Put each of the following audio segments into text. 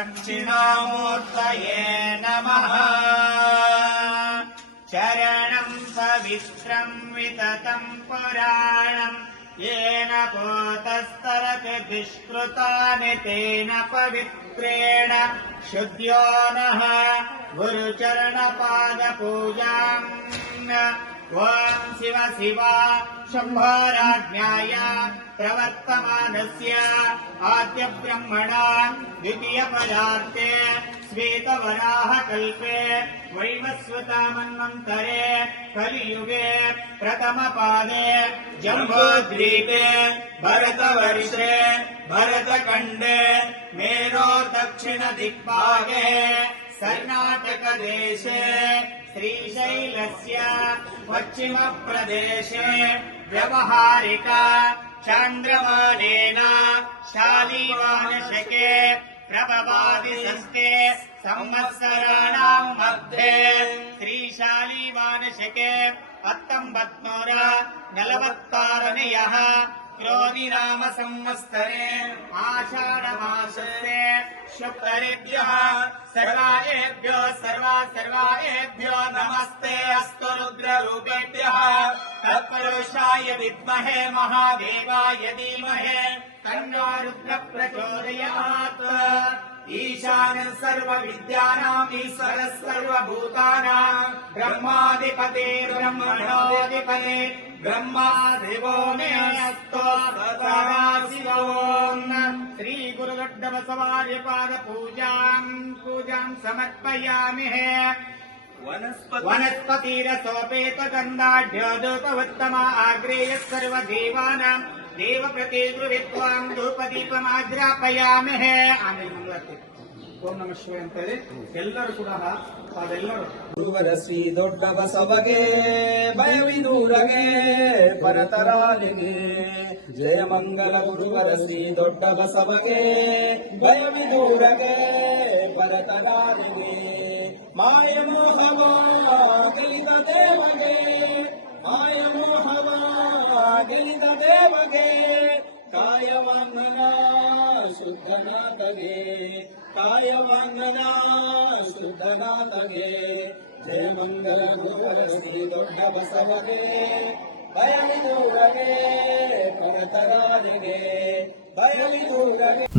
दक्षिणामूर्तये नमः। चरणं पवित्रं विततं पुराणम् येन पोतस्तरति दुष्कृतानि तेन पवित्रेण। शुद्ध्यो नः गुरुचरणपादपूजाम् ॐ शिव शिव शम्भोराज्ञाय प्रवर्तमानस्य आद्यब्रह्मणा द्वितीयपदार्थे श्वेतवराहकल्पे वैवस्वतामन्वन्तरे कलियुगे प्रथमपादे जम्बोद्वीपे भरतवर्षे भरतखण्डे मेरो दक्षिणदिक्भागे कर्णाटकदेशे श्रीशैलस्य पश्चिमप्रदेशे व्यवहारिका चान्द्रमानेन शालीवानशके प्रपवादिसंस्के संवत्सराणाम् मध्ये श्रीशालीवानशके पत्तम्बत् नूर नलवः क्रोधिराम संवस्तरे आषाढमाशरे शुक्रेभ्यः सर्वायेभ्यो सर्वा सर्वायेभ्यो नमस्ते अस्तु रुद्ररूपेभ्यः। अपरोषाय विद्महे महादेवाय धीमहे कन्या रुद्रप्रचोदयात्। ईशान सर्वविद्यानाम् ईश्वरः सर्वभूतानाम् ब्रह्माधिपते ब्रह्मणाधिपदे ब्रह्मादिवो मे स्तोशिवोन्न श्रीगुरुगड्डवसवार्यपादपूजाम् पूजाम् समर्पयामि हे। सोपेत आग्रेयः सर्वदेवानाम् ದೇವಕೃತೆ ವಿದ್ವಾನ್ ಧೂಪದೀಪಮಾಜ್ರಾಪಯಾಮಹೆ ಆಮೇಲೆ ಮಂಗಳಾರತಿ ಓಂ ನಮ ಶಿವ ಅಂತೇಳಿ ಎಲ್ಲರೂ ಕೂಡ ತಾವೆಲ್ಲರೂ ಗುರುವರ ಶ್ರೀ ದೊಡ್ಡ ಬಸವಗೆ ಬಯವಿನೂರಗೆ ಪರತರಾಲಿಗೆ ಜಯ ಮಂಗಲ ಗುರುವರ ಶ್ರೀ ದೊಡ್ಡ ಬಸವಗೆ ಬಯವಿನೂರಗೆ ಪರತರಾಲಿಗೆ ಮಾಯ ಮೋಹವ ಕಲಿತ ದೇವಗೆ ಮಾಯ ಮೋಹ ಗೆಲಿದ ದೇವಗೆ ಕಾಯವಾಂಗನ ಶುದ್ಧನಾಥಗೆ ಕಾಯವಾಂಗನ ಶುದ್ಧನಾಥಗೆ ಜಯ ಮಂಗಲ ಗುರುವರ ಶ್ರೀ ದೊಡ್ಡ ಬಸವಗೆ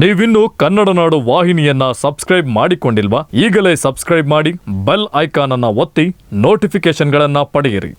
ನೀವಿನ್ನು ಕನ್ನಡ ನಾಡು ವಾಹಿನಿಯನ್ನ ಸಬ್ಸ್ಕ್ರೈಬ್ ಮಾಡಿಕೊಂಡಿಲ್ವಾ? ಈಗಲೇ ಸಬ್ಸ್ಕ್ರೈಬ್ ಮಾಡಿ, ಬೆಲ್ ಐಕಾನ್ ಅನ್ನ ಒತ್ತಿ ನೋಟಿಫಿಕೇಶನ್ಗಳನ್ನ ಪಡೆಯಿರಿ.